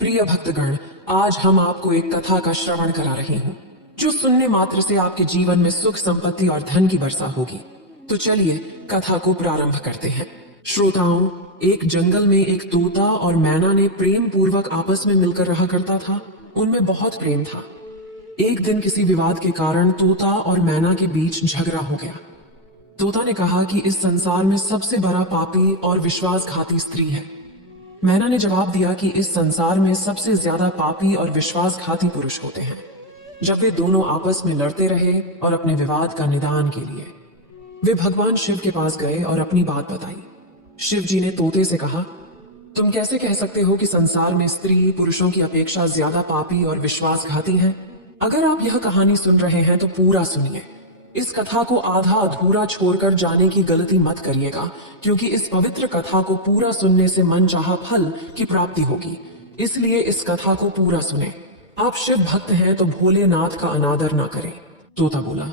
प्रिय भक्तगण, आज हम आपको एक कथा का श्रवण करा रहे हूँ जो सुनने मात्र से आपके जीवन में सुख, संपत्ति और धन की वर्षा होगी। तो चलिए कथा को प्रारंभ करते हैं। श्रोताओं, एक जंगल में एक तोता और मैना ने प्रेम पूर्वक आपस में मिलकर रहा करता था। उनमें बहुत प्रेम था। एक दिन किसी विवाद के कारण तोता और मैना के बीच झगड़ा हो गया। तोता ने कहा कि इस संसार में सबसे बड़ा पापी और विश्वासघाती स्त्री है। मैना ने जवाब दिया कि इस संसार में सबसे ज्यादा पापी और विश्वासघाती पुरुष होते हैं। जब वे दोनों आपस में लड़ते रहे और अपने विवाद का निदान के लिए वे भगवान शिव के पास गए और अपनी बात बताई। शिव जी ने तोते से कहा, तुम कैसे कह सकते हो कि संसार में स्त्री पुरुषों की अपेक्षा ज्यादा पापी और विश्वासघाती है? अगर आप यह कहानी सुन रहे हैं तो पूरा सुनिए। इस कथा को आधा अधूरा छोड़कर जाने की गलती मत करिएगा, क्योंकि इस पवित्र कथा को पूरा सुनने से मन चाहा फल की प्राप्ति होगी। इसलिए इस कथा को पूरा सुने। आप शिव भक्त हैं तो भोलेनाथ का अनादर ना करें। तोता बोला,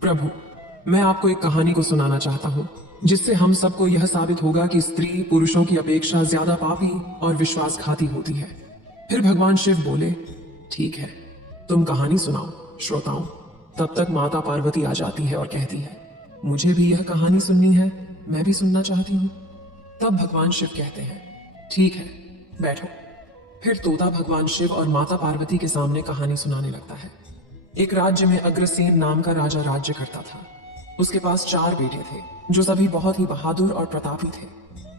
प्रभु, मैं आपको एक कहानी को सुनाना चाहता हूँ जिससे हम सबको यह साबित होगा कि स्त्री पुरुषों की अपेक्षा ज्यादा पापी और विश्वासघाती होती है। फिर भगवान शिव बोले, ठीक है, तुम कहानी सुनाओ। श्रोताओं, तब तक माता पार्वती आ जाती है और कहती है, मुझे भी यह कहानी सुननी है, मैं भी सुनना चाहती हूँ। तब भगवान शिव कहते हैं, ठीक है, बैठो। फिर तोता भगवान शिव और माता पार्वती के सामने कहानी सुनाने लगता है। एक राज्य में अग्रसेन नाम का राजा राज्य करता था। उसके पास 4 बेटे थे जो सभी बहुत ही बहादुर और प्रतापी थे।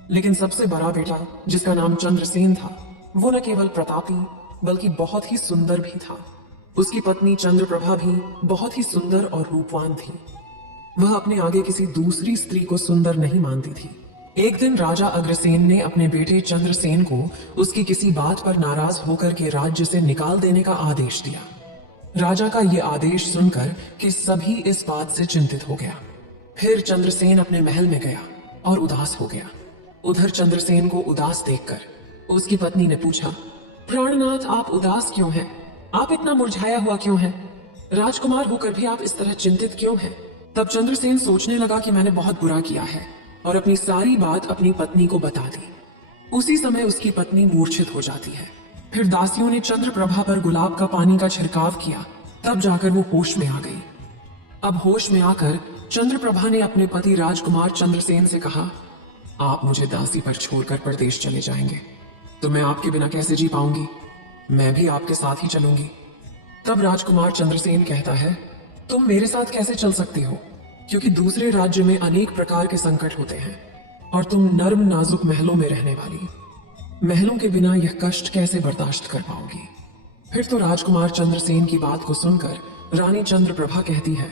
लेकिन सबसे बड़ा बेटा, जिसका नाम चंद्रसेन था, वो न केवल प्रतापी बल्कि बहुत ही सुंदर भी था। उसकी पत्नी चंद्रप्रभा भी बहुत ही सुंदर और रूपवान थी। वह अपने आगे किसी दूसरी स्त्री को सुंदर नहीं मानती थी। एक दिन राजा अग्रसेन ने अपने बेटे चंद्रसेन को उसकी किसी बात पर नाराज होकर के राज्य से निकाल देने का आदेश दिया। राजा का यह आदेश सुनकर कि सभी इस बात से चिंतित हो गया। फिर चंद्रसेन अपने महल में गया और उदास हो गया। उधर चंद्रसेन को उदास देखकर उसकी पत्नी ने पूछा, प्राणनाथ, आप उदास क्यों हैं? आप इतना मुरझाया हुआ क्यों हैं? राजकुमार होकर भी आप इस तरह चिंतित क्यों हैं? तब चंद्रसेन सोचने लगा कि मैंने बहुत बुरा किया है और अपनी सारी बात अपनी पत्नी को बता दी। उसी समय उसकी पत्नी मूर्छित हो जाती है। फिर दासियों ने चंद्रप्रभा पर गुलाब का पानी का छिड़काव किया। तब जाकर वो होश में आ गई। अब होश में आकर चंद्रप्रभा ने अपने पति राजकुमार चंद्रसेन से कहा, आप मुझे दासी पर छोड़कर परदेश चले जाएंगे तो मैं आपके बिना कैसे जी पाऊंगी? मैं भी आपके साथ ही चलूंगी। तब राजकुमार चंद्रसेन कहता है, तुम मेरे साथ कैसे चल सकती हो? क्योंकि दूसरे राज्य में अनेक प्रकार के संकट होते हैं और तुम नर्म नाजुक महलों में रहने वाली, महलों के बिना यह कष्ट कैसे बर्दाश्त कर पाओगी? फिर तो राजकुमार चंद्रसेन की बात को सुनकर रानी चंद्रप्रभा कहती है,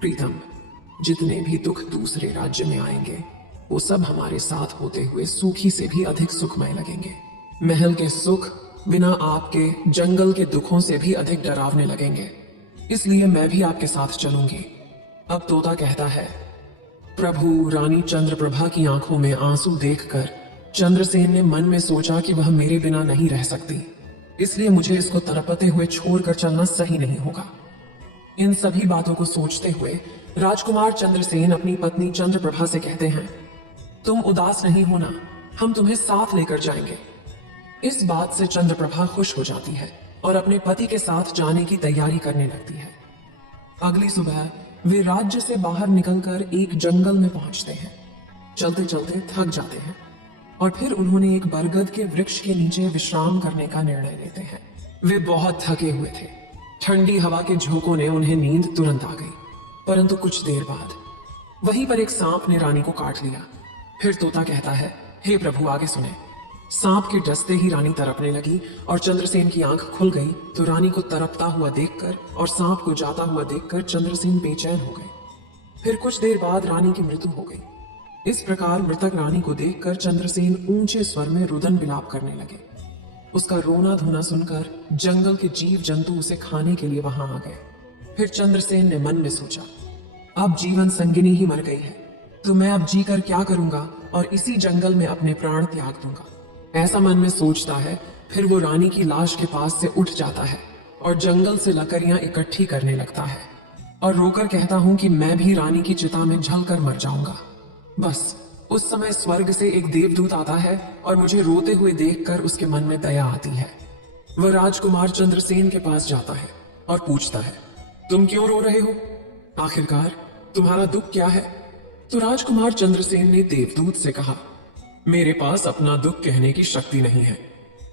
प्रीतम, जितने भी दुख दूसरे राज्य में आएंगे वो सब हमारे साथ होते हुए सूखी से भी अधिक सुखमय लगेंगे। महल के सुख बिना आपके जंगल के दुखों से भी अधिक डरावने लगेंगे। इसलिए मैं भी आपके साथ चलूंगी। अब तोता कहता है, प्रभु, रानी चंद्रप्रभा की आंखों में आंसू देखकर चंद्रसेन ने मन में सोचा कि वह मेरे बिना नहीं रह सकती, इसलिए मुझे इसको तड़पते हुए छोड़कर चलना सही नहीं होगा। इन सभी बातों को सोचते हुए राजकुमार चंद्रसेन अपनी पत्नी चंद्रप्रभा से कहते हैं, तुम उदास नहीं होना, हम तुम्हें साथ लेकर जाएंगे। इस बात से चंद्रप्रभा खुश हो जाती है और अपने पति के साथ जाने की तैयारी करने लगती है। अगली सुबह वे राज्य से बाहर निकलकर एक जंगल में पहुंचते हैं। चलते चलते थक जाते हैं और फिर उन्होंने एक बरगद के वृक्ष के नीचे विश्राम करने का निर्णय लेते हैं। वे बहुत थके हुए थे। ठंडी हवा के झोंकों ने उन्हें नींद तुरंत आ गई। परंतु कुछ देर बाद वहीं पर एक सांप ने रानी को काट लिया। फिर तोता कहता है, हे प्रभु, आगे सुने। सांप के डसते ही रानी तड़पने लगी और चंद्रसेन की आंख खुल गई तो रानी को तड़पता हुआ देखकर और सांप को जाता हुआ देखकर चंद्रसेन बेचैन हो गए। फिर कुछ देर बाद रानी की मृत्यु हो गई। इस प्रकार मृतक रानी को देखकर चंद्रसेन ऊंचे स्वर में रुदन विलाप करने लगे। उसका रोना धोना सुनकर जंगल के जीव जंतु उसे खाने के लिए वहां आ गए। फिर चंद्रसेन ने मन में सोचा, अब जीवन संगिनी ही मर गई है तो मैं अब जीकर क्या करूंगा और इसी जंगल में अपने प्राण त्याग दूंगा। ऐसा मन में सोचता है। फिर वो रानी की लाश के पास से उठ जाता है और जंगल से लकड़ियां इकट्ठी करने लगता है और रोकर कहता हूं कि मैं भी रानी की चिता में जलकर मर जाऊंगा। बस उस समय स्वर्ग से एक देवदूत आता है और मुझे रोते हुए देखकर उसके मन में दया आती है वह राजकुमार चंद्रसेन के पास जाता है और पूछता है, तुम क्यों रो रहे हो? आखिरकार तुम्हारा दुख क्या है? तो राजकुमार चंद्रसेन ने देवदूत से कहा, मेरे पास अपना दुख कहने की शक्ति नहीं है।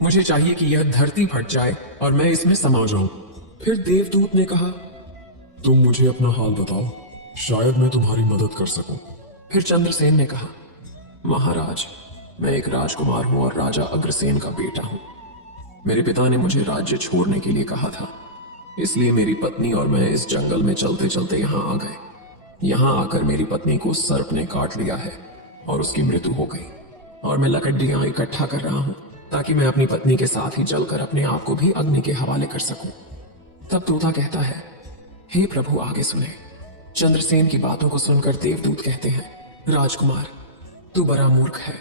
मुझे चाहिए कि यह धरती फट जाए और मैं इसमें समा जाऊं। फिर देवदूत ने कहा, तुम मुझे अपना हाल बताओ, शायद मैं तुम्हारी मदद कर सकूं। फिर चंद्रसेन ने कहा, महाराज, मैं एक राजकुमार हूं और राजा अग्रसेन का बेटा हूं। मेरे पिता ने मुझे राज्य छोड़ने के लिए कहा था, इसलिए मेरी पत्नी और मैं इस जंगल में चलते चलते यहाँ आ गए। यहाँ आकर मेरी पत्नी को सर्प ने काट लिया है और उसकी मृत्यु हो गई, और मैं लकड़ियां इकट्ठा कर रहा हूं ताकि मैं अपनी पत्नी के साथ ही जलकर अपने आप को भी अग्नि के हवाले कर सकूं। तब तोता कहता है, हे प्रभु, आगे सुने। चंद्रसेन की बातों को सुनकर देवदूत कहते हैं, राजकुमार, तू बड़ा मूर्ख है।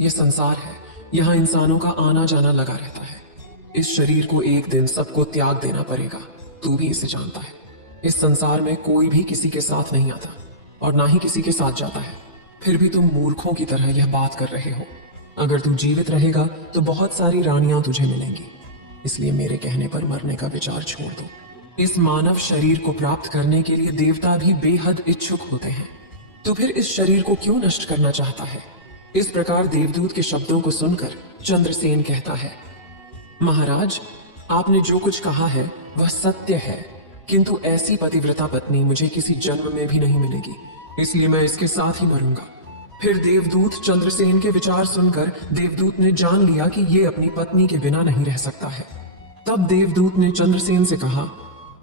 यह संसार है, यहाँ इंसानों का आना जाना लगा रहता है। इस शरीर को एक दिन सबको त्याग देना पड़ेगा, तू भी इसे जानता है। इस संसार में कोई भी किसी के साथ नहीं आता और ना ही किसी के साथ जाता है। फिर भी तुम मूर्खों की तरह यह बात कर रहे हो। अगर तू जीवित रहेगा तो बहुत सारी रानियां तुझे मिलेंगी, इसलिए मेरे कहने पर मरने का विचार छोड़ दो। इस मानव शरीर को प्राप्त करने के लिए देवता भी बेहद इच्छुक होते हैं, तो फिर इस शरीर को क्यों नष्ट करना चाहता है? इस प्रकार देवदूत के शब्दों को सुनकर चंद्रसेन कहता है, महाराज, आपने जो कुछ कहा है वह सत्य है, किंतु ऐसी पतिव्रता पत्नी मुझे किसी जन्म में भी नहीं मिलेगी, इसलिए मैं इसके साथ ही मरूंगा। फिर देवदूत चंद्रसेन के विचार सुनकर देवदूत ने जान लिया कि ये अपनी पत्नी के बिना नहीं रह सकता है। तब देवदूत ने चंद्रसेन से कहा,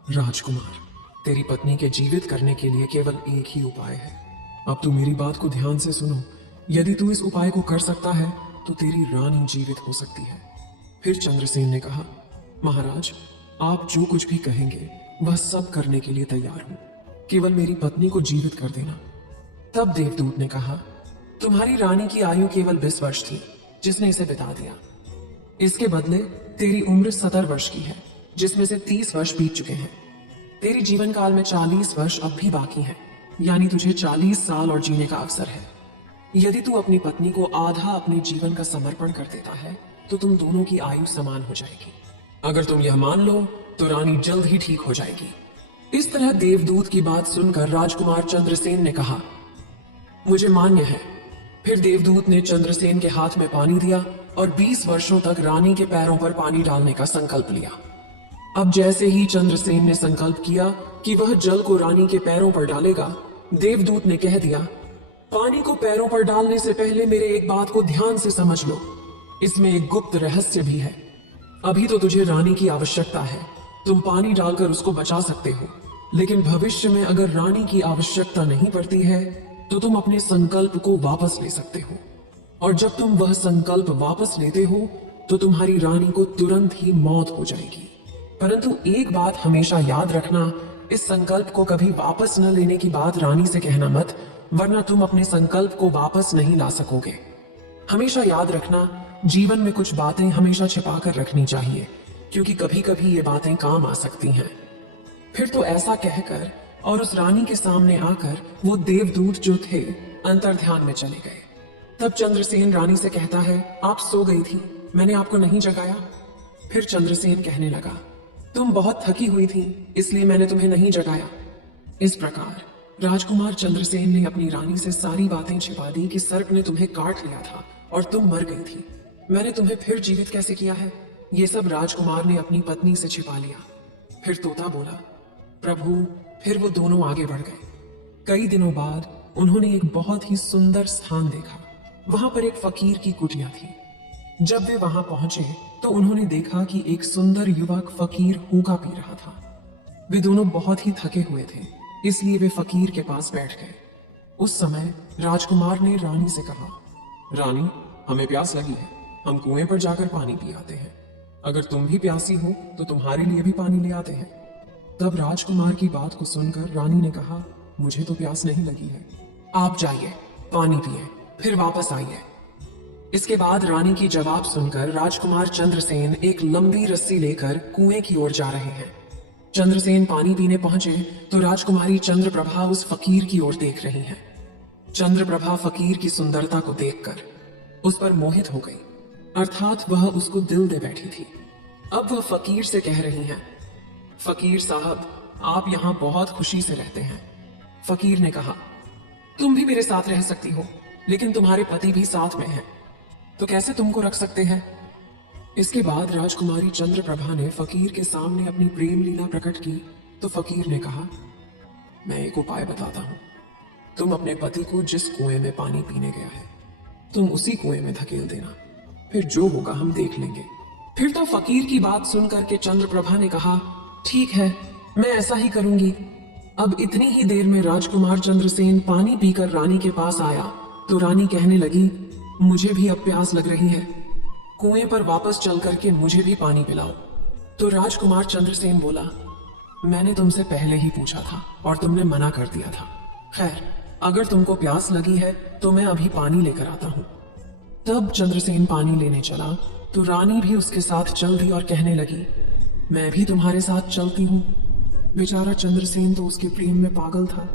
राजकुमार, तेरी पत्नी के जीवित करने के लिए केवल एक ही उपाय है। अब तू मेरी बात को ध्यान से सुनो। यदि तू इस उपाय को कर सकता है तो तेरी रानी जीवित हो सकती है। फिर चंद्रसेन ने कहा, महाराज, आप जो कुछ भी कहेंगे वह सब करने के लिए तैयार हूं, केवल मेरी पत्नी को जीवित कर देना। तब देवदूत ने कहा, तुम्हारी रानी की आयु केवल 20 वर्ष थी, जिसने इसे बिता दिया। इसके बदले तेरी उम्र 70 वर्ष की है, जिसमें से 30 वर्ष बीत चुके हैं। तेरी जीवन काल में 40 वर्ष अब भी बाकी हैं, यानी तुझे 40 साल और जीने का अवसर है। यदि तू अपनी पत्नी को आधा अपने जीवन का समर्पण कर देता है तो तुम दोनों की आयु समान हो जाएगी। अगर तुम यह मान लो तो रानी जल्द ही ठीक हो जाएगी। इस तरह देवदूत की बात सुनकर राजकुमार चंद्रसेन ने कहा, मुझे मान्य है। फिर देवदूत ने चंद्रसेन के हाथ में पानी दिया और 20 वर्षों तक रानी के पैरों पर पानी डालने का संकल्प लिया। अब जैसे ही चंद्रसेन ने संकल्प किया कि वह जल को रानी के पैरों पर डालेगा, देवदूत ने कह दिया, पानी को पैरों पर डालने से पहले मेरे एक बात को ध्यान से समझ लो। इसमें एक गुप्त रहस्य भी है। अभी तो तुझे रानी की आवश्यकता है, तुम पानी डालकर उसको बचा सकते हो, लेकिन भविष्य में अगर रानी की आवश्यकता नहीं पड़ती है तो तुम अपने संकल्प को वापस ले सकते हो, और जब तुम वह संकल्प वापस लेते हो तो तुम्हारी रानी को तुरंत ही मौत हो जाएगी। परंतु एक बात हमेशा याद रखना, इस संकल्प को कभी वापस न लेने की बात रानी से कहना मत, वरना तुम अपने संकल्प को वापस नहीं ला सकोगे। हमेशा याद रखना, जीवन में कुछ बातें हमेशा छिपा कर रखनी चाहिए, क्योंकि कभी कभी ये बातें काम आ सकती हैं। फिर तो ऐसा कहकर और उस रानी के सामने आकर वो देवदूत जो थे अंतर्ध्यान में चले गए। तब चंद्रसेन रानी से कहता है, आप सो गई थी, मैंने आपको नहीं जगाया। फिर चंद्रसेन कहने लगा, तुम बहुत थकी हुई थी, इसलिए मैंने तुम्हें नहीं जगाया। इस प्रकार राजकुमार चंद्रसेन ने अपनी रानी से सारी बातें छिपा दी कि सर्प ने तुम्हें काट लिया था और तुम मर गई थी। मैंने तुम्हें फिर जीवित कैसे किया है, ये सब राजकुमार ने अपनी पत्नी से छिपा लिया। फिर तोता बोला, प्रभु। फिर वो दोनों आगे बढ़ गए। कई दिनों बाद उन्होंने एक बहुत ही सुंदर स्थान देखा। वहां पर एक फकीर की कुटिया थी। जब वे वहां पहुंचे तो उन्होंने देखा कि एक सुंदर युवक फकीर हुक्का पी रहा था। वे दोनों बहुत ही थके हुए थे, इसलिए वे फकीर के पास बैठ गए। उस समय राजकुमार ने रानी से कहा, रानी, हमें प्यास लगी है, हम कुएं पर जाकर पानी पी आते हैं। अगर तुम भी प्यासी हो तो तुम्हारे लिए भी पानी ले आते हैं। तब राजकुमार की बात को सुनकर रानी ने कहा, मुझे तो प्यास नहीं लगी है, आप जाइए, पानी पिए, फिर वापस आइए। इसके बाद रानी की जवाब सुनकर राजकुमार चंद्रसेन एक लंबी रस्सी लेकर कुएं की ओर जा रहे हैं। चंद्रसेन पानी पीने पहुंचे तो राजकुमारी चंद्रप्रभा उस फकीर की ओर देख रही हैं। चंद्रप्रभा फकीर की सुंदरता को देखकर उस पर मोहित हो गई, अर्थात वह उसको दिल दे बैठी थी। अब वह फकीर से कह रही हैं, फकीर साहब, आप यहाँ बहुत खुशी से रहते हैं। फकीर ने कहा, तुम भी मेरे साथ रह सकती हो, लेकिन तुम्हारे पति भी साथ में हैं, तो कैसे तुमको रख सकते हैं? इसके बाद राजकुमारी चंद्रप्रभा ने फकीर के सामने अपनी प्रेम लीला प्रकट की तो फकीर ने कहा, मैं एक उपाय बताता हूं। तुम अपने पति को जिस कुएं में पानी पीने गया है, तुम उसी कुएं में धकेल देना, फिर जो होगा हम देख लेंगे। फिर तो फकीर की बात सुन करके चंद्रप्रभा ने कहा, ठीक है, मैं ऐसा ही करूंगी। अब इतनी ही देर में राजकुमार चंद्रसेन पानी पीकर रानी के पास आया तो रानी कहने लगी, मुझे भी अब प्यास लग रही है, कुएं पर वापस चल करके मुझे भी पानी पिलाओ। तो राजकुमार चंद्रसेन बोला, मैंने तुमसे पहले ही पूछा था और तुमने मना कर दिया था। खैर, अगर तुमको प्यास लगी है तो मैं अभी पानी लेकर आता हूं। तब चंद्रसेन पानी लेने चला तो रानी भी उसके साथ चल दी और कहने लगी, मैं भी तुम्हारे साथ चलती हूँ। बेचारा चंद्रसेन तो उसके प्रेम में पागल था।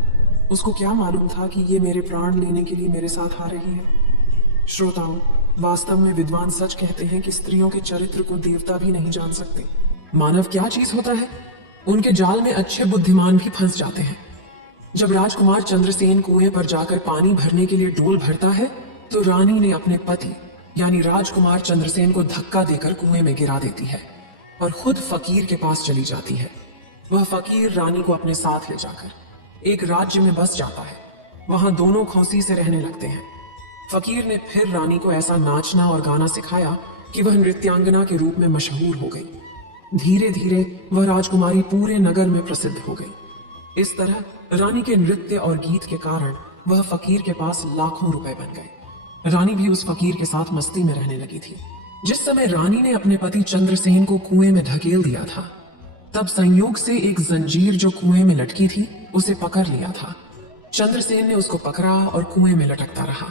उसको क्या मालूम था कि ये मेरे प्राण लेने के लिए मेरे साथ आ रही है। श्रोताओं, वास्तव में विद्वान सच कहते हैं कि स्त्रियों के चरित्र को देवता भी नहीं जान सकते। मानव क्या चीज होता है, उनके जाल में अच्छे बुद्धिमान भी फंस जाते हैं। जब राजकुमार चंद्रसेन कुएं पर जाकर पानी भरने के लिए डोल भरता है तो रानी ने अपने पति यानी राजकुमार चंद्रसेन को धक्का देकर कुएं में गिरा देती है और खुद फकीर के पास चली जाती है। वह फकीर रानी को अपने साथ ले जाकर एक राज्य में बस जाता है। वहां दोनों खुशी से रहने लगते हैं। फकीर ने फिर रानी को ऐसा नाचना और गाना सिखाया कि वह नृत्यांगना के रूप में मशहूर हो गई। धीरे धीरे वह राजकुमारी पूरे नगर में प्रसिद्ध हो गई। इस तरह रानी के नृत्य और गीत के कारण वह फकीर के पास लाखों रुपए बन गए। रानी भी उस फकीर के साथ मस्ती में रहने लगी थी। जिस समय रानी ने अपने पति चंद्रसेन को कुएं में धकेल दिया था, तब संयोग से एक जंजीर जो कुएं में लटकी थी उसे पकड़ लिया था। चंद्रसेन ने उसको पकड़ा और कुएं में लटकता रहा।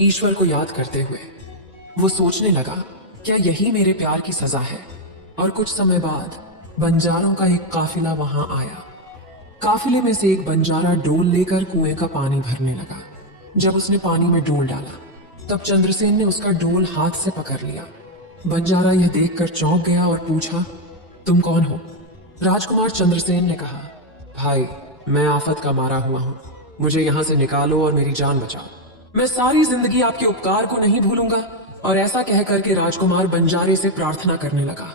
ईश्वर को याद करते हुए वो सोचने लगा, क्या यही मेरे प्यार की सजा है? और कुछ समय बाद बंजारों का एक काफिला वहां आया। काफिले में से एक बंजारा डोल लेकर कुएं का पानी भरने लगा। जब उसने पानी में डोल डाला तब चंद्रसेन ने उसका डोल हाथ से पकड़ लिया। बंजारा यह देखकर चौंक गया और पूछा, तुम कौन हो? राजकुमार चंद्रसेन ने कहा, भाई, मैं आफत का मारा हुआ हूं, मुझे यहां से निकालो और मेरी जान बचाओ। मैं सारी जिंदगी आपके उपकार को नहीं भूलूंगा। और ऐसा कह करके राजकुमार बंजारे से प्रार्थना करने लगा।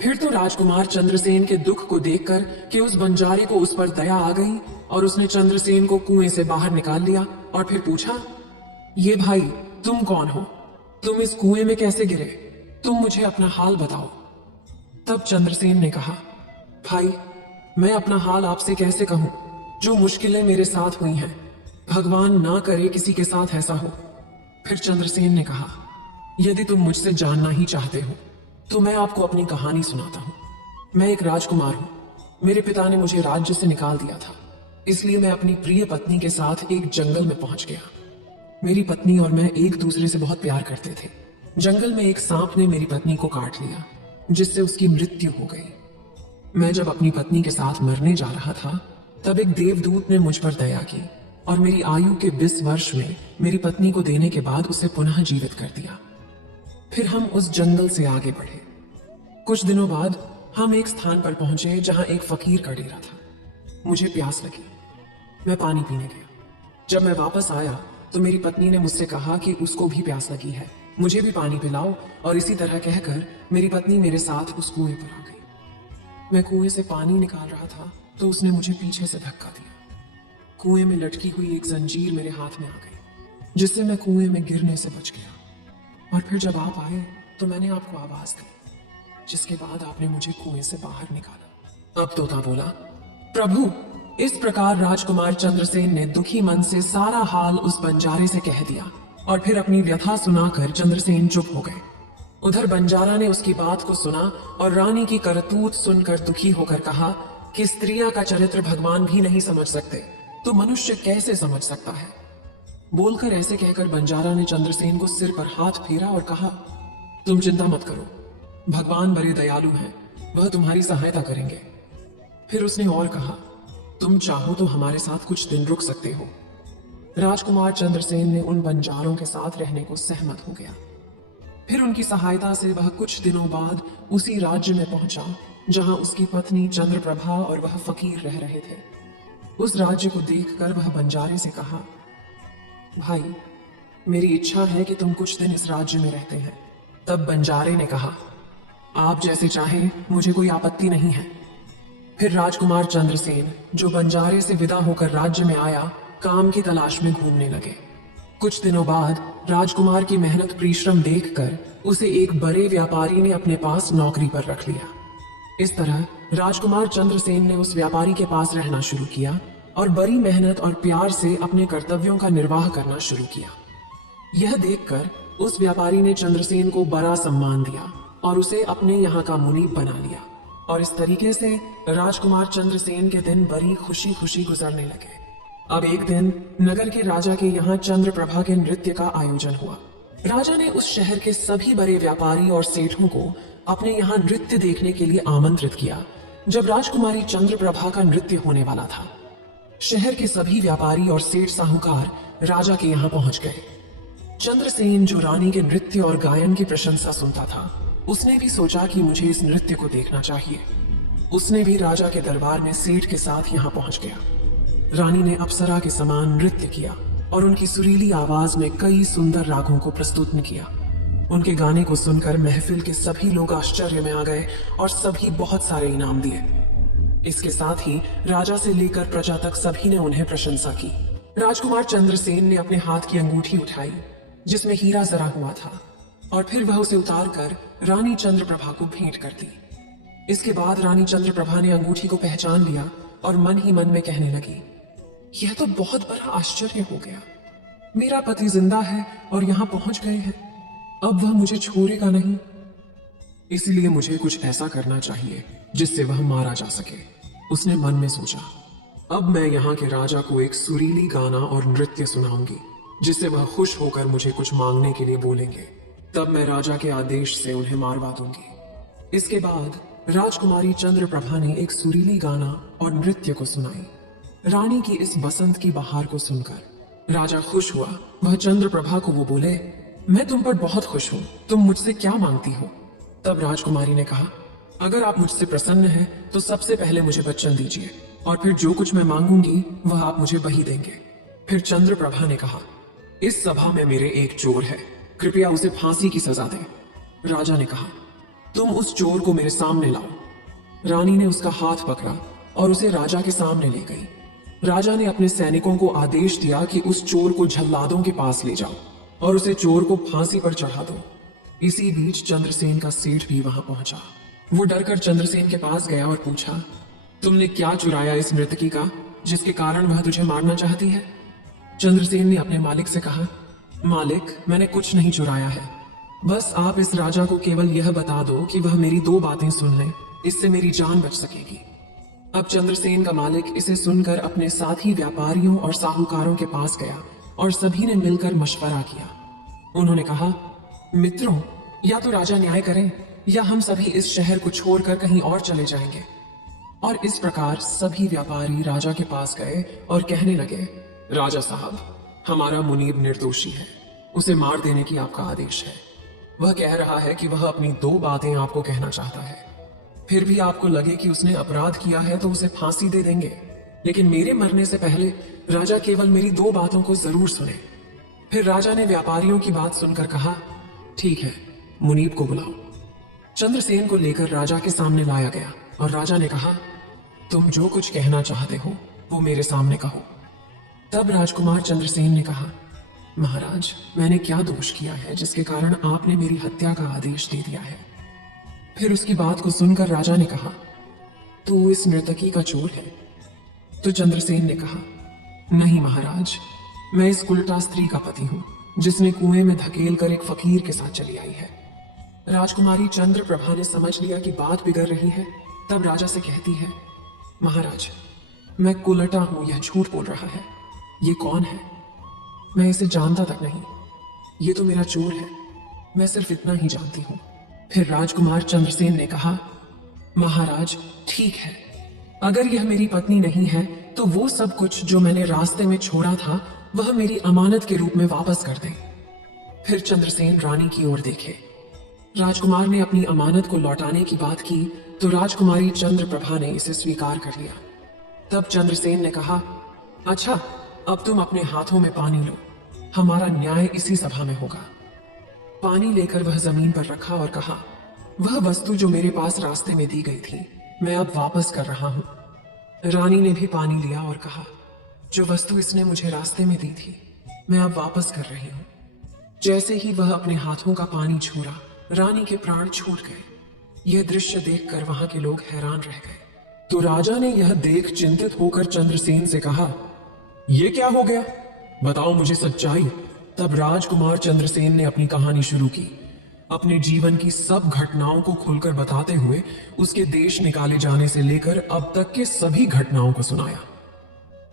फिर तो राजकुमार चंद्रसेन के दुख को देखकर कि उस बंजारे को उस पर दया आ गई और उसने चंद्रसेन को कुएं से बाहर निकाल लिया और फिर पूछा, ये भाई, तुम कौन हो? तुम इस कुएं में कैसे गिरे? तुम मुझे अपना हाल बताओ। तब चंद्रसेन ने कहा, भाई, मैं अपना हाल आपसे कैसे कहूं? जो मुश्किलें मेरे साथ हुई हैं, भगवान ना करे किसी के साथ ऐसा हो। फिर चंद्रसेन ने कहा, यदि तुम मुझसे जानना ही चाहते हो तो मैं आपको अपनी कहानी सुनाता हूं। मैं एक राजकुमार हूं। मेरे पिता ने मुझे राज्य से निकाल दिया था, इसलिए मैं अपनी प्रिय पत्नी के साथ एक जंगल में पहुंच गया। मेरी पत्नी और मैं एक दूसरे से बहुत प्यार करते थे। जंगल में एक सांप ने मेरी पत्नी को काट लिया, जिससे उसकी मृत्यु हो गई। मैं जब अपनी पत्नी के साथ मरने जा रहा था, तब एक देवदूत ने मुझ पर दया की और मेरी आयु के 20 वर्ष में मेरी पत्नी को देने के बाद उसे पुनः जीवित कर दिया। फिर हम उस जंगल से आगे बढ़े। कुछ दिनों बाद हम एक स्थान पर पहुंचे जहां एक फकीर का डेरा था। मुझे प्यास लगी, मैं पानी पीने गया। जब मैं वापस आया तो मेरी पत्नी ने मुझसे कहा कि उसको भी प्यास लगी है, मुझे भी पानी पिलाओ। और इसी तरह कहकर मेरी पत्नी मेरे साथ उस कुएं पर आ गई। मैं कुएं से पानी निकाल रहा था तो उसने मुझे पीछे से धक्का दिया। कुएं में लटकी हुई एक जंजीर मेरे हाथ में आ गई, जिससे मैं कुएं में गिरने से बच गया। और फिर जब आप आए तो मैंने आपको आवाज दी, जिसके बाद आपने मुझे कुएं से बाहर निकाला। अब तोता बोला, प्रभु, इस प्रकार राजकुमार चंद्रसेन ने दुखी मन से सारा हाल उस बंजारे से कह दिया और फिर अपनी व्यथा सुनाकर चंद्रसेन चुप हो गए। उधर बंजारा ने उसकी बात को सुना और रानी की करतूत सुनकर दुखी होकर कहा कि स्त्रियां का चरित्र भगवान भी नहीं समझ सकते, तो मनुष्य कैसे समझ सकता है? बोलकर ऐसे कहकर बंजारा ने चंद्रसेन को सिर पर हाथ फेरा और कहा, तुम चिंता मत करो, भगवान बड़े दयालु हैं, वह तुम्हारी सहायता करेंगे। फिर उसने और कहा, तुम चाहो तो हमारे साथ कुछ दिन रुक सकते हो। राजकुमार चंद्रसेन ने उन बंजारों के साथ रहने को सहमत हो गया। फिर उनकी सहायता से वह कुछ दिनों बाद उसी राज्य में पहुंचा जहां उसकी पत्नी चंद्रप्रभा और वह फकीर रह रहे थे। उस राज्य को देखकर वह बंजारे से कहा, भाई, मेरी इच्छा है कि तुम कुछ दिन इस राज्य में रहते हैं। तब बंजारे ने कहा, आप जैसे चाहें, मुझे कोई आपत्ति नहीं है। फिर राजकुमार चंद्रसेन, जो बंजारे से विदा होकर राज्य में आया, काम की तलाश में घूमने लगे। कुछ दिनों बाद राजकुमार की मेहनत परिश्रम देखकर उसे एक बड़े व्यापारी ने अपने पास नौकरी पर रख लिया। इस तरह राजकुमार चंद्रसेन ने उस व्यापारी के पास रहना शुरू किया और बड़ी मेहनत और प्यार से अपने कर्तव्यों का निर्वाह करना शुरू किया। यह देखकर उस व्यापारी ने चंद्रसेन को बड़ा सम्मान दिया और उसे अपने यहाँ का मुनीब बना लिया। और इस तरीके से राजकुमार चंद्रसेन के दिन बड़ी खुशी खुशी गुजरने लगे। अब एक दिन नगर के राजा के यहाँ चंद्रप्रभा के नृत्य का आयोजन हुआ। राजा ने उस शहर के सभी बड़े व्यापारी और सेठों को अपने यहाँ नृत्य देखने के लिए आमंत्रित किया। जब राजकुमारी चंद्रप्रभा का नृत्य होने वाला था, शहर के सभी व्यापारी और सेठ साहूकार राजा के यहाँ पहुंच गए। चंद्रसेन, जो रानी के नृत्य और गायन की प्रशंसा सुनता था, उसने भी सोचा कि मुझे इस नृत्य को देखना चाहिए। उसने भी राजा के दरबार में सेठ के साथ यहाँ पहुंच गया। रानी ने अप्सरा के समान नृत्य किया और उनकी सुरीली आवाज में कई सुंदर रागों को प्रस्तुत किया। उनके गाने को सुनकर महफिल के सभी लोग आश्चर्य में आ गए और सभी बहुत सारे इनाम दिए। इसके साथ ही राजा से लेकर प्रजा तक सभी ने उन्हें प्रशंसा की। राजकुमार चंद्रसेन ने अपने हाथ की अंगूठी उठाई जिसमें हीरा जरा हुआ था और फिर वह उसे उतारकर रानी चंद्रप्रभा को भेंट कर दी। इसके बाद रानी चंद्रप्रभा ने अंगूठी को पहचान लिया और मन ही मन में कहने लगी, यह तो बहुत बड़ा आश्चर्य हो गया। मेरा पति जिंदा है और यहाँ पहुंच गए हैं। अब वह मुझे छोड़ेगा नहीं, इसलिए मुझे कुछ ऐसा करना चाहिए जिससे वह मारा जा सके। उसने मन में सोचा, अब मैं यहाँ के राजा को एक सुरीली गाना और नृत्य सुनाऊंगी जिससे वह खुश होकर मुझे कुछ मांगने के लिए बोलेंगे। तब मैं राजा के आदेश से उन्हें मारवा दूंगी। इसके बाद राजकुमारी चंद्रप्रभा ने एक सुरीली गाना और नृत्य को सुनाई। रानी की इस बसंत की बहार को सुनकर राजा खुश हुआ। वह चंद्रप्रभा को वो बोले, मैं तुम पर बहुत खुश हूँ, तुम मुझसे क्या मांगती हो? तब राजकुमारी ने कहा, अगर आप मुझसे प्रसन्न हैं तो सबसे पहले मुझे वचन दीजिए और फिर जो कुछ मैं मांगूंगी वह आप मुझे वही देंगे। फिर चंद्रप्रभा ने कहा, इस सभा में मेरे एक चोर है, कृपया उसे फांसी की सजा दें। राजा ने कहा, तुम उस चोर को मेरे सामने लाओ। रानी ने उसका हाथ पकड़ा और उसे राजा के सामने ले गई। राजा ने अपने सैनिकों को आदेश दिया कि उस चोर को जल्लादों के पास ले जाओ और उसे चोर को फांसी पर चढ़ा दो। इसी बीच चंद्रसेन का सेठ भी वहां पहुंचा। वो डरकर चंद्रसेन के पास गया और पूछा, तुमने क्या चुराया इस नर्तकी का जिसके कारण वह तुझे मारना चाहती है? चंद्रसेन ने अपने मालिक से कहा, मालिक, मैंने कुछ नहीं चुराया है, बस आप इस राजा को केवल यह बता दो कि वह मेरी दो बातें सुन ले, इससे मेरी जान बच सकेगी। अब चंद्रसेन का मालिक इसे सुनकर अपने साथी व्यापारियों और साहूकारों के पास गया और सभी ने मिलकर मशवरा किया। उन्होंने कहा, मित्रों, या तो राजा न्याय करें या हम सभी इस शहर को छोड़कर कहीं और चले जाएंगे। और इस प्रकार सभी व्यापारी राजा के पास गए और कहने लगे, राजा साहब, हमारा मुनीब निर्दोषी है, उसे मार देने की आपका आदेश है। वह कह रहा है कि वह अपनी दो बातें आपको कहना चाहता है। फिर भी आपको लगे कि उसने अपराध किया है तो उसे फांसी दे देंगे, लेकिन मेरे मरने से पहले राजा केवल मेरी दो बातों को जरूर सुने। फिर राजा ने व्यापारियों की बात सुनकर कहा, ठीक है, मुनीब को बुलाओ। चंद्रसेन को लेकर राजा के सामने लाया गया और राजा ने कहा, तुम जो कुछ कहना चाहते हो वो मेरे सामने कहो। तब राजकुमार चंद्रसेन ने कहा, महाराज, मैंने क्या दोष किया है जिसके कारण आपने मेरी हत्या का आदेश दे दिया है? फिर उसकी बात को सुनकर राजा ने कहा, तू इस नर्तकी का चोर है। तो चंद्रसेन ने कहा, नहीं महाराज, मैं इस उल्टा स्त्री का पति हूँ जिसने कुएं में धकेल कर एक फकीर के साथ चली आई है। राजकुमारी चंद्रप्रभा ने समझ लिया कि बात बिगड़ रही है। तब राजा से कहती है, महाराज, मैं कुलटा हूं, यह झूठ बोल रहा है। ये कौन है? मैं इसे जानता तक नहीं। ये तो मेरा चोर है, मैं सिर्फ इतना ही जानती हूँ। फिर राजकुमार चंद्रसेन ने कहा, महाराज, ठीक है, अगर यह मेरी पत्नी नहीं है तो वो सब कुछ जो मैंने रास्ते में छोड़ा था वह मेरी अमानत के रूप में वापस कर दे। फिर चंद्रसेन रानी की ओर देखे राजकुमार ने अपनी अमानत को लौटाने की बात की तो राजकुमारी चंद्रप्रभा ने इसे स्वीकार कर लिया। तब चंद्रसेन ने कहा, अच्छा, अब तुम अपने हाथों में पानी लो, हमारा न्याय इसी सभा में होगा। पानी लेकर वह जमीन पर रखा और कहा, वह वस्तु जो मेरे पास रास्ते में दी गई थी मैं अब वापस कर रहा हूं। रानी ने भी पानी लिया और कहा, जो वस्तु इसने मुझे रास्ते में दी थी मैं अब वापस कर रही हूं। जैसे ही वह अपने हाथों का पानी छोड़ा, रानी के प्राण छूट गए। यह दृश्य देखकर वहां के लोग हैरान रह गए। तो राजा ने यह देख चिंतित होकर चंद्रसेन से कहा, यह क्या हो गया, बताओ मुझे सच्चाई। तब राजकुमार चंद्रसेन ने अपनी कहानी शुरू की, अपने जीवन की सब घटनाओं को खुलकर बताते हुए उसके देश निकाले जाने से लेकर अब तक के सभी घटनाओं को सुनाया।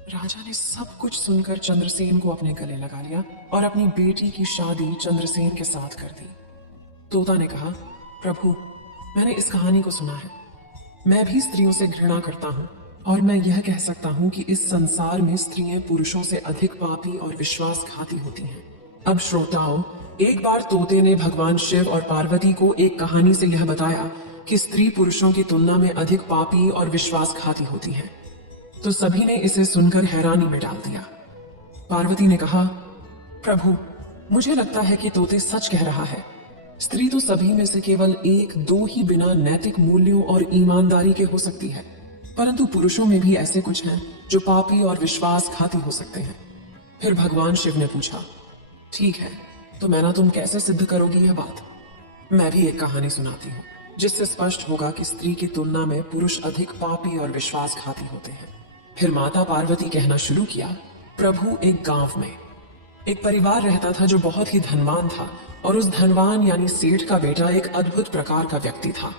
राजा ने सब कुछ सुनकर चंद्रसेन को अपने गले लगा लिया और अपनी बेटी की शादी चंद्रसेन के साथ कर दी। तोता ने कहा, प्रभु, मैंने इस कहानी को सुना है। मैं भी स्त्रियों से घृणा करता हूँ और मैं यह कह सकता हूँ कि इस संसार में स्त्रियां पुरुषों से अधिक पापी और विश्वासघाती होती हैं। अब श्रोताओं, एक बार तोते ने भगवान शिव और पार्वती को एक कहानी से यह बताया कि स्त्री पुरुषों की तुलना में अधिक पापी और विश्वासघाती होती है। तो सभी ने इसे सुनकर हैरानी में डाल दिया। पार्वती ने कहा, प्रभु, मुझे लगता है कि तोते सच कह रहा है। स्त्री तो सभी में से केवल एक दो ही बिना नैतिक मूल्यों और ईमानदारी के हो सकती है, परंतु पुरुषों में भी ऐसे कुछ हैं जो पापी और विश्वासघाती हो सकते हैं। फिर भगवान शिव ने पूछा, ठीक है, तो मैना तुम कैसे सिद्ध करोगी यह बात? मैं भी एक कहानी सुनाती हूँ जिससे स्पष्ट होगा कि स्त्री की तुलना में पुरुष अधिक पापी और विश्वासघाती होते हैं। फिर माता पार्वती कहना शुरू किया, प्रभु, एक गांव में एक परिवार रहता था जो बहुत ही धनवान था और उस धनवान यानी सेठ का बेटा एक अद्भुत प्रकार का व्यक्ति था।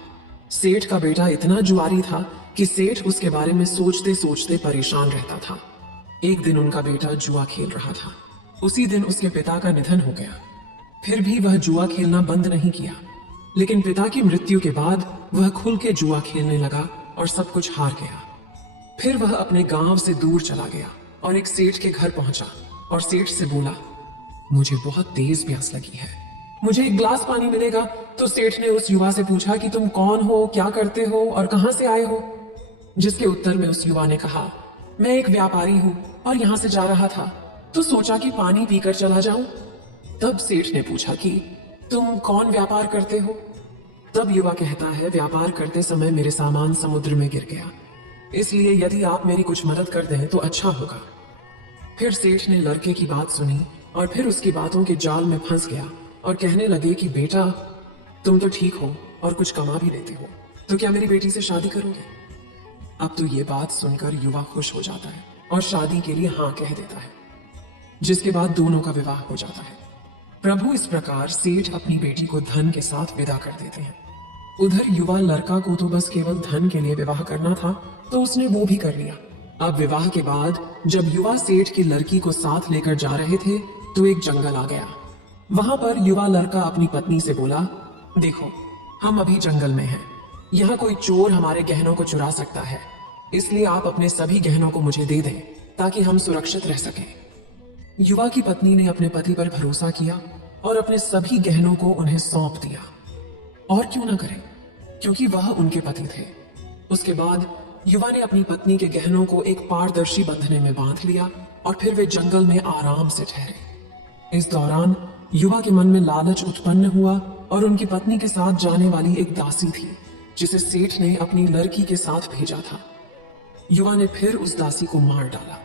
सेठ का बेटा इतना जुआरी था कि सेठ उसके बारे में सोचते सोचते परेशान रहता था। एक दिन उनका बेटा जुआ खेल रहा था। उसी दिन उसके पिता का निधन हो गया। फिर भी वह जुआ खेलना बंद नहीं किया, लेकिन पिता की मृत्यु के बाद वह खुल के जुआ खेलने लगा और सब कुछ हार गया। फिर वह अपने गांव से दूर चला गया और एक सेठ के घर पहुंचा और सेठ से बोला, मुझे बहुत तेज प्यास लगी है, मुझे एक गिलास पानी मिलेगा? तो सेठ ने उस युवा से पूछा कि तुम कौन हो, क्या करते हो और कहां से आए हो? जिसके उत्तर में उस युवा ने कहा, मैं एक व्यापारी हूं और यहां से जा रहा था, तो सोचा कि पानी पीकर चला जाऊं। तब सेठ ने पूछा कि तुम कौन व्यापार करते हो? तब युवा कहता है, व्यापार करते समय मेरे सामान समुद्र में गिर गया, इसलिए यदि आप मेरी कुछ मदद कर दें तो अच्छा होगा। फिर सेठ ने लड़के की बात सुनी और फिर उसकी बातों के जाल में फंस गया और कहने लगे कि बेटा, तुम तो ठीक हो और कुछ कमा भी लेते हो, तो क्या मेरी बेटी से शादी करोगे? अब तो ये बात सुनकर युवा खुश हो जाता है और शादी के लिए हाँ कह देता है, जिसके बाद दोनों का विवाह हो जाता है। प्रभु, इस प्रकार सेठ अपनी बेटी को धन के साथ विदा कर देते हैं। उधर युवा लड़का को तो बस केवल धन के लिए विवाह करना था, तो उसने वो भी कर लिया। अब विवाह के बाद जब युवा सेठ की लड़की को साथ लेकर जा रहे थे तो एक जंगल आ गया। वहां पर युवा लड़का अपनी पत्नी से बोला, देखो, हम अभी जंगल में हैं, यहाँ कोई चोर हमारे गहनों को चुरा सकता है, इसलिए आप अपने सभी गहनों को मुझे दे दें ताकि हम सुरक्षित रह सकें। युवा की पत्नी ने अपने पति पर भरोसा किया और अपने सभी गहनों को उन्हें सौंप दिया। और क्यों ना करें, क्योंकि वह उनके पति थे। उसके बाद युवा ने अपनी पत्नी के गहनों को एक पारदर्शी बंधने में बांध लिया और फिर वे जंगल में आराम से ठहरे। इस दौरान युवा के मन में लालच उत्पन्न हुआ और उनकी पत्नी के साथ जाने वाली एक दासी थी जिसे सेठ ने अपनी लड़की के साथ भेजा था। युवा ने फिर उस दासी को मार डाला।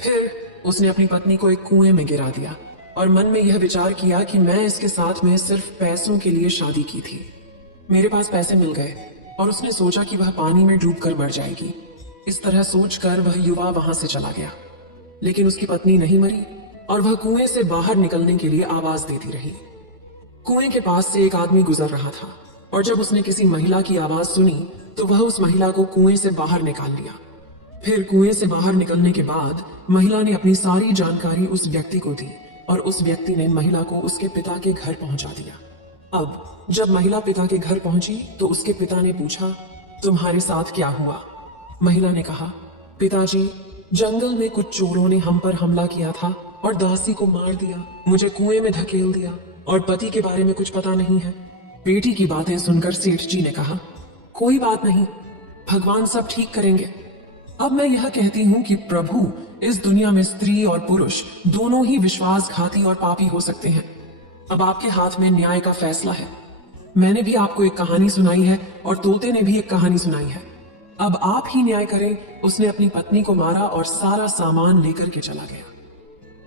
फिर उसने अपनी पत्नी को एक कुएं में गिरा दिया और मन में यह विचार किया कि मैं इसके साथ में सिर्फ पैसों के लिए शादी की थी, मेरे पास पैसे मिल गए, और उसने सोचा कि वह पानी में डूबकर मर जाएगी। इस तरह सोचकर वह युवा वहां से चला गया, लेकिन उसकी पत्नी नहीं मरी और वह कुएं से बाहर निकलने के लिए आवाज देती रही। कुएं के पास से एक आदमी गुजर रहा था और जब उसने किसी महिला की आवाज सुनी तो वह उस महिला को कुएं से बाहर निकाल लिया। फिर कुएं से बाहर निकलने के बाद महिला ने अपनी सारी जानकारी उस व्यक्ति को दी और उस व्यक्ति ने महिला को उसके पिता के घर पहुंचा दिया। अब जब महिला पिता के घर पहुंची तो उसके पिता ने पूछा, तुम्हारे साथ क्या हुआ? महिला ने कहा, पिताजी, जंगल में कुछ चोरों ने हम पर हमला किया था और दासी को मार दिया, मुझे कुएं में धकेल दिया और पति के बारे में कुछ पता नहीं है। बेटी की बातें सुनकर सेठ जी ने कहा, कोई बात नहीं, भगवान सब ठीक करेंगे। अब मैं यह कहती हूँ कि प्रभु इस दुनिया में स्त्री और पुरुष दोनों ही विश्वासघाती और पापी हो सकते हैं। अब आपके हाथ में न्याय का फैसला है। मैंने भी आपको एक कहानी सुनाई है और तोते ने भी एक कहानी सुनाई है। अब आप ही न्याय करें। उसने अपनी पत्नी को मारा और सारा सामान लेकर के चला गया।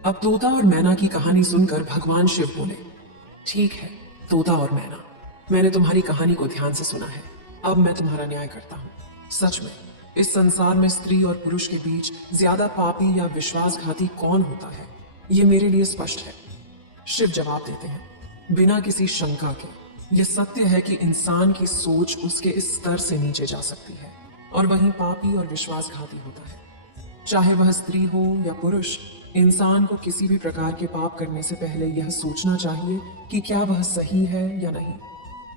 अब तोता और मैना की कहानी सुनकर भगवान शिव बोले, ठीक है तोता और मैना, मैंने तुम्हारी कहानी को ध्यान से सुना है। अब मैं तुम्हारा न्याय करता हूँ। सच में इस संसार में स्त्री और पुरुष के बीच ज्यादा पापी या विश्वासघाती कौन होता है, ये मेरे लिए स्पष्ट है। शिव जवाब देते हैं, बिना किसी शंका के यह सत्य है कि इंसान की सोच उसके इस स्तर से नीचे जा सकती है और वहीं पापी और विश्वासघाती होता है। चाहे वह स्त्री हो या पुरुष, इंसान को किसी भी प्रकार के पाप करने से पहले यह सोचना चाहिए कि क्या वह सही है या नहीं।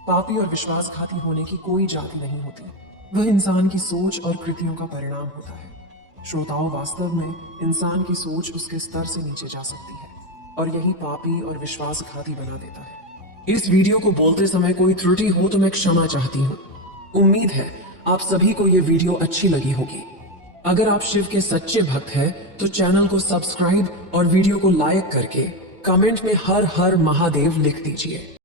पापी और विश्वासघाती होने की कोई जाति नहीं होती, वह इंसान की सोच और कृतियों का परिणाम होता है। श्रोताओं, वास्तव में इंसान की सोच उसके स्तर से नीचे जा सकती है और यही पापी और विश्वासघाती बना देता है। इस वीडियो को बोलते समय कोई त्रुटि हो तो मैं क्षमा चाहती हूँ। उम्मीद है आप सभी को यह वीडियो अच्छी लगी होगी। अगर आप शिव के सच्चे भक्त हैं तो चैनल को सब्सक्राइब और वीडियो को लाइक करके कमेंट में हर हर महादेव लिख दीजिए।